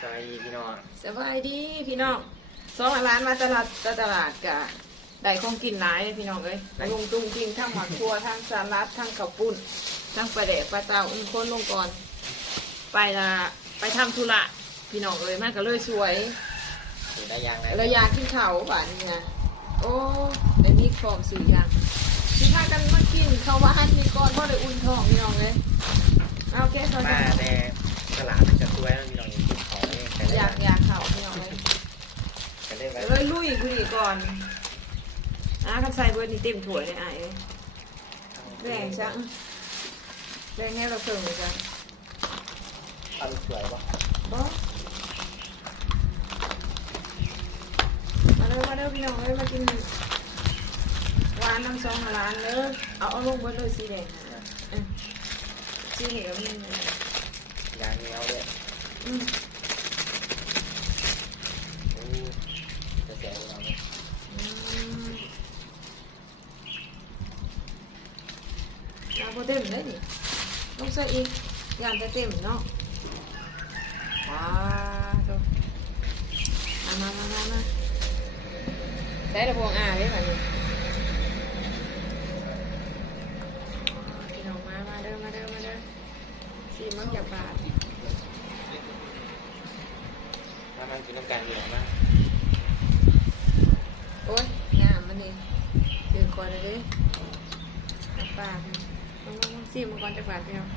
สวัสดีพี่น้องสบายดีพี่น้องสองร้านมาตลาดตลาดกะได้ของกินหลายเลยพี่น้องเอ้ยลงตุงจริงทั้งหมักครัวทั้งสลัดทั้งข้าวปุ้นทั้งปลาแดกปลาเต้าอุ้มค้นลงก่อน ไปละไปทำธุระพี่น้องเอ้ยมันก็เลยสวยอยู่ได้ยังนะระยะขึ้นเขาบ้านนี่นะโอ้ได้มีฟอร์มสื่ออย่างที่พากันมากินเขาว่าให้มีก่อนเพราะเลยอุ่นท้องพี่น้องเลยเอาโอเคเขามา จะได้ไว้เดี๋ยวเลยลุยคุยก่อนอะคันใส่เบอร์นี่เต็มถ้วยเลยอะเอ้ยแรงจังแรงแค่เราเพิ่มเลยจังทำสวยปะบ่มาเร็วมาเร็วพี่น้องเลยมากินหวานน้ำซองร้านเลยเอาเอาลงบนเลยสีแดงนะอะสีเหลืองนี่นะยางเหนียวด้วยอืม โอ้จะแสบเราเนี่ย อืม เอาพอเต็มเลยนี่ต้องใส่อีกยานจะเต็มเนาะว้าวโถ่มามามามามาใส่ระบวงอาเลยค่ะนี่พี่น้องมา มาเด้อมาเด้อมาเด้อสีมังจะบาดถ้ามันกินน้ำกันอยู่นะโอ้ยงามมันนี่ตื่นก่อนเลยเดิปากต้องต้อง ซีมันก่อนจะบาดพี่น้อง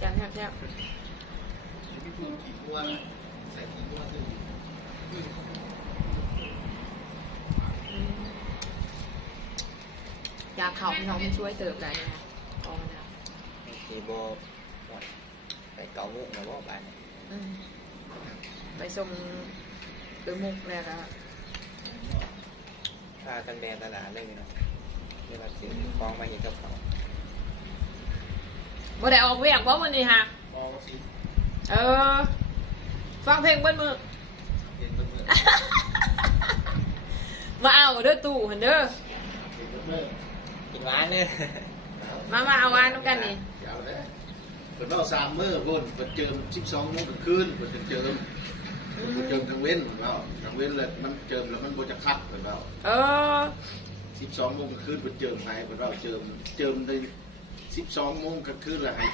จับจับจับอืมอยากเขาพี่น้องมันช่วยเติบได้นะคะออกมาแล้วมีสีโบไปเกาหุกนะว่าบ้านเนี่ยอืมไปชมเดือมุกแล้วก็ พากันแบนตลาดเลยพี่น้องเรียกว่าซื้อของมาเห็นกับเขาบ่ได้ออกเวียกบ่วันนี้ฮะมองสิเออ ฟังเพลงเบิ้ลมือ เห็นเมื่อเมื่อมาเอาเด้อตู่หันเด้อ เห็นเมื่อเมื่อกินหวานเนี่ยมามาเอาวานน้ำกันนี่ เดี๋ยวนะเปิดเราสามมื้อพุ่นเปิดเจิมสิบสองโมงกลางคืนเปิดเจิม เปิดเจิมทางเว้นเปิดเราทางเว้นเลยมันเจิมแล้วมันบ่จะคักเปิดเราเออสิบสองโมงกลางคืนเปิดเจิมให้เปิดเราเจิมเจิมได้สิบสองโมงกลางคืนแล้วให้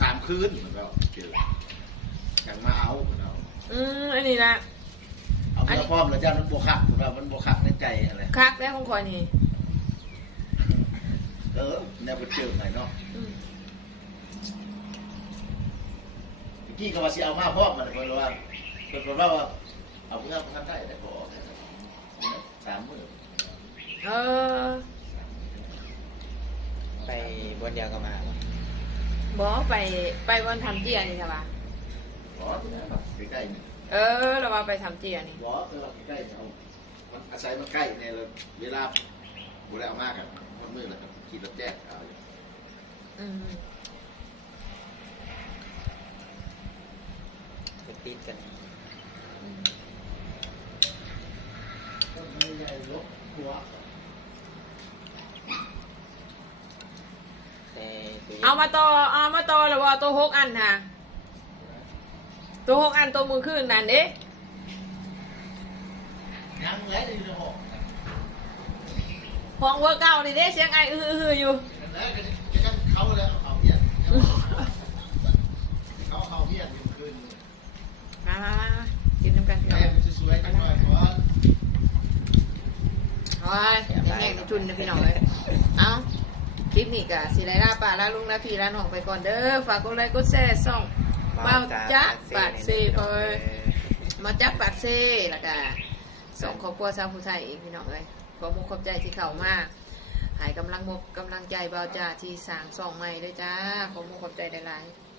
สามคืนเปิดเราเจิมอย่างมาเอาเปิดเราอืมอันนี้ละเอาเมื่อพร้อมแล้วจ้ามันบ่คักเปิดเรามันบ่คักในใจอะไรคักแล้วของคอยนี่เออแนวเปิดเจิมหน่อยเนาะอืมเมื่อกี้ก็ว่าสิเอามาพร้อมมันเพิ่นว่า เพิ่นบอกว่าเอาเมื่อพันได้แต่บ่ออกสามมื้อเออไปบนเดียวก็มาบอกไปไปวันทำเจียนี่ใช่ปะบ่ที่นั่นใกล้ๆนี่เออ เราว่าไปทำเจียนี่บ่คือว่าใกล้ๆเอามันอาศัยมันใกล้ในเวลาบ่ได้เอามากกันมันมื้อแล้วก็ขี่รถแจ๊กเอาอยู่อืมจะติดกัน เอามาต่อเอามาต่อแล้วว่าตัวหกอันค่ะตัวหกอันตัวมือขึ้นนั่นเด้ยังแล้วอยู่ในห้องห้องเวอร์เก่านี่เด้เสียงไออื้ออื้ออยู่ นั่นแหละก็ยังเขาแล้วเอาเฮียนเขาเอาเฮียนอยู่คืน มามามามากินน้ำกันพี่น้ แม่ อง มันสวยๆจังหน่อยก่อน โอ้ยยังแม่งในจุนนะพี่น้องเลยเอาคลิปนี้กะสิไรล่าป่าล่าลุงนะพี่ล่าน้องไปก่อนเด้อฝากกดไลค์กดแชร์ส่องเมาจักปากเซ่เอ้ยมาจักปากเซ่แล้วก็ส่งครอบครัวชาวผู้ไทยอีกพี่น้องเลยขอมุกขอบใจที่เข้ามาใหายกำลังมกกำลังใจเบาจ้าที่สร้างส่องใหม่ด้วยจ้าขอมุกขอบใจหลายๆ